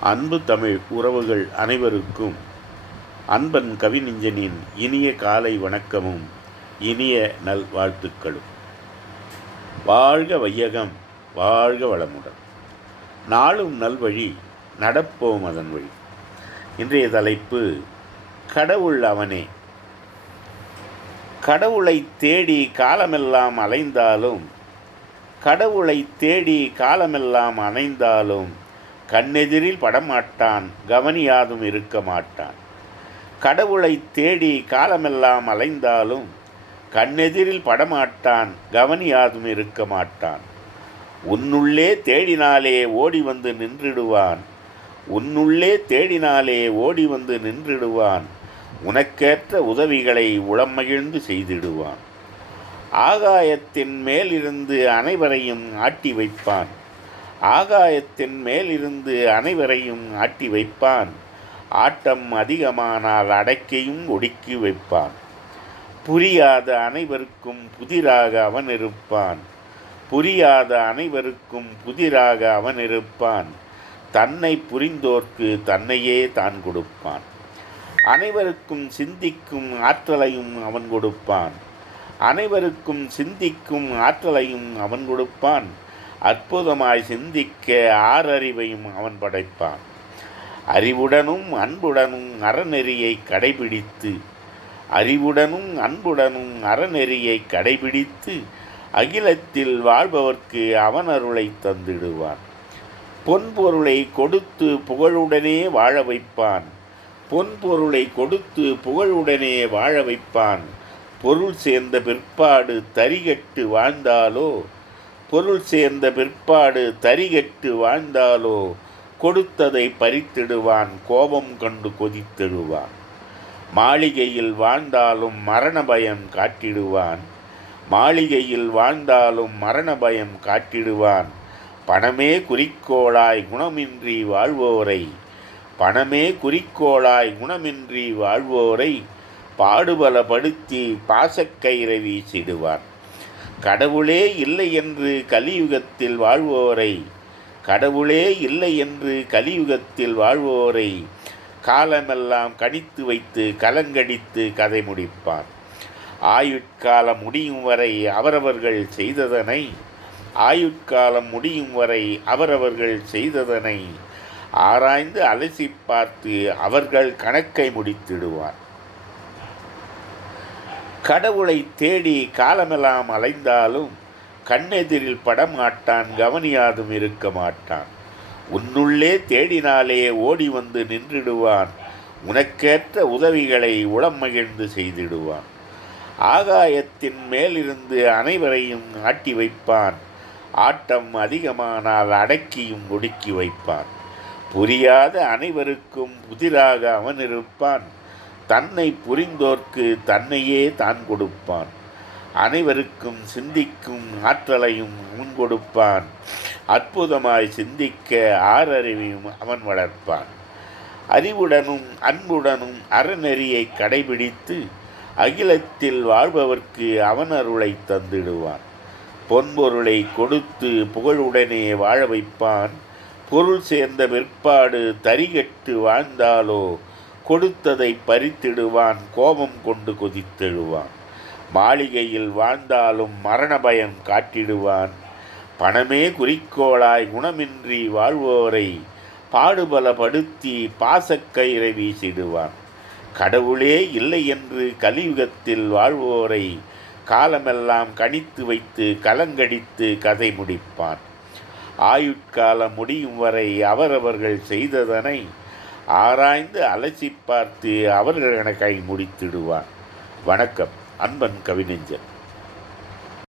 அன்பு தமிழ் உறவுகள் அனைவருக்கும் அன்பன் கவிநெஞ்சனின் இனிய காலை வணக்கமும் இனிய நல்வாழ்த்துக்களும் வாழ்க வையகம் வாழ்க வளமுடன். நாளும் நல்வழி நடப்போம் அதன் வழி. இன்றைய தலைப்பு கடவுள் அவனே. கடவுளை தேடி காலமெல்லாம் அலைந்தாலும் கடவுளை தேடி காலமெல்லாம் அணைந்தாலும் கண்ணெதிரில் படமாட்டான் கவனியாதும் இருக்க மாட்டான். கடவுளை தேடி காலமெல்லாம் அலைந்தாலும் கண்ணெதிரில் படமாட்டான் கவனியாதும் இருக்க மாட்டான். உன்னுள்ளே தேடினாலே ஓடி வந்து நின்றிடுவான். உன்னுள்ளே தேடினாலே ஓடி வந்து நின்றிடுவான். உனக்கேற்ற உதவிகளை உளம் மகிழ்ந்து செய்திடுவான். ஆகாயத்தின் மேலிருந்து அனைவரையும் ஆட்டி வைப்பான். ஆகாயத்தின் மேலிருந்து அனைவரையும் ஆட்டி வைப்பான். ஆட்டம் அதிகமானால் அடக்கையும் ஒடுக்கி வைப்பான். புரியாத அனைவருக்கும் புதிராக அவன் இருப்பான். புரியாத அனைவருக்கும் புதிராக அவன் இருப்பான். தன்னை புரிந்தோர்க்கு தன்னையே தான் கொடுப்பான். அனைவருக்கும் சிந்திக்கும் ஆற்றலையும் அவன் கொடுப்பான். அனைவருக்கும் சிந்திக்கும் ஆற்றலையும் அவன் கொடுப்பான். அற்புதமாய் சிந்திக்க ஆறறிவையும் அவன் படைப்பான். அறிவுடனும் அன்புடனும் அறநெறியை கடைபிடித்து அறிவுடனும் அன்புடனும் அறநெறியை கடைபிடித்து அகிலத்தில் வாழ்பவர்க்கு அவன் அருளை தந்திடுவான். பொன்பொருளை கொடுத்து புகழுடனே வாழ வைப்பான். பொன்பொருளை கொடுத்து புகழுடனே வாழ வைப்பான். பொருள் சேர்ந்த பிற்பாடு தரிகட்டு வாழ்ந்தாலோ பொருள் சேர்ந்த பிற்பாடு தரிகட்டு வாழ்ந்தாலோ கொடுத்ததை பறித்திடுவான் கோபம் கண்டு கொதித்திடுவான் மாளிகையில் வாழ்ந்தாலும் மரண பயம் காட்டிடுவான். மாளிகையில் வாழ்ந்தாலும் மரண பயம் காட்டிடுவான். பணமே குறிக்கோளாய் குணமின்றி வாழ்வோரை பணமே குறிக்கோளாய் குணமின்றி வாழ்வோரை பாடுபலப்படுத்தி பாசக்கயிறை வீசிடுவான். கடவுளே இல்லை என்று கலியுகத்தில் வாழ்வோரை கடவுளே இல்லை என்று கலியுகத்தில் வாழ்வோரை காலமெல்லாம் கணித்து வைத்து கலங்கடித்து கதை முடிப்பான் ஆயுட்காலம் முடியும் வரை அவரவர்கள் செய்ததனை ஆயுட்காலம் முடியும் வரை அவரவர்கள் செய்ததனை ஆராய்ந்து அலசி பார்த்து அவர்கள் கணக்கை முடித்திடுவார். கடவுளை தேடி காலமெல்லாம் அலைந்தாலும் கண்ணெதிரில் படமாட்டான் கவனியாதும் இருக்க மாட்டான். உன்னுள்ளே தேடினாலே ஓடி வந்து நின்றிடுவான். உனக்கேற்ற உதவிகளை உளம் மகிழ்ந்து செய்திடுவான். ஆகாயத்தின் மேலிருந்து அனைவரையும் ஆட்டி வைப்பான். ஆட்டம் அதிகமானால் அடக்கியும் ஒடுக்கி வைப்பான். புரியாத அனைவருக்கும் புதிராக அவன் இருப்பான். தன்னை புரிந்தோர்க்கு தன்னையே தான் கொடுப்பான். அனைவருக்கும் சிந்திக்கும் ஆற்றலையும் முன் கொடுப்பான். அற்புதமாய் சிந்திக்க ஆறறிவையும் அவன் வளர்ப்பான். அறிவுடனும் அன்புடனும் அறநெறியை கடைபிடித்து அகிலத்தில் வாழ்பவர்க்கு அவன் அருளை தந்திடுவான். பொன்பொருளை கொடுத்து புகழுடனே வாழ வைப்பான். பொருள் சேர்ந்த பிற்பாடு தரிகட்டு வாழ்ந்தாலோ கொடுத்ததை பறித்திடுவான் கோபம் கொண்டு கொதித்தெழுவான். மாளிகையில் வாழ்ந்தாலும் மரண பயம் காட்டிடுவான். பணமே குறிக்கோளாய் குணமின்றி வாழ்வோரை பாடுபலப்படுத்தி பாசக்கயிறை வீசிடுவான். கடவுளே இல்லை என்று கலியுகத்தில் வாழ்வோரை காலமெல்லாம் கணித்து வைத்து கலங்கடித்து கதை முடிப்பான். ஆயுட்காலம் முடியும் வரை அவரவர்கள் செய்ததனை ஆராய்ந்து அலசி பார்த்து அவர்கள் கை முடித்திடுவான். வணக்கம் அன்பன் கவிநெஞ்சன்.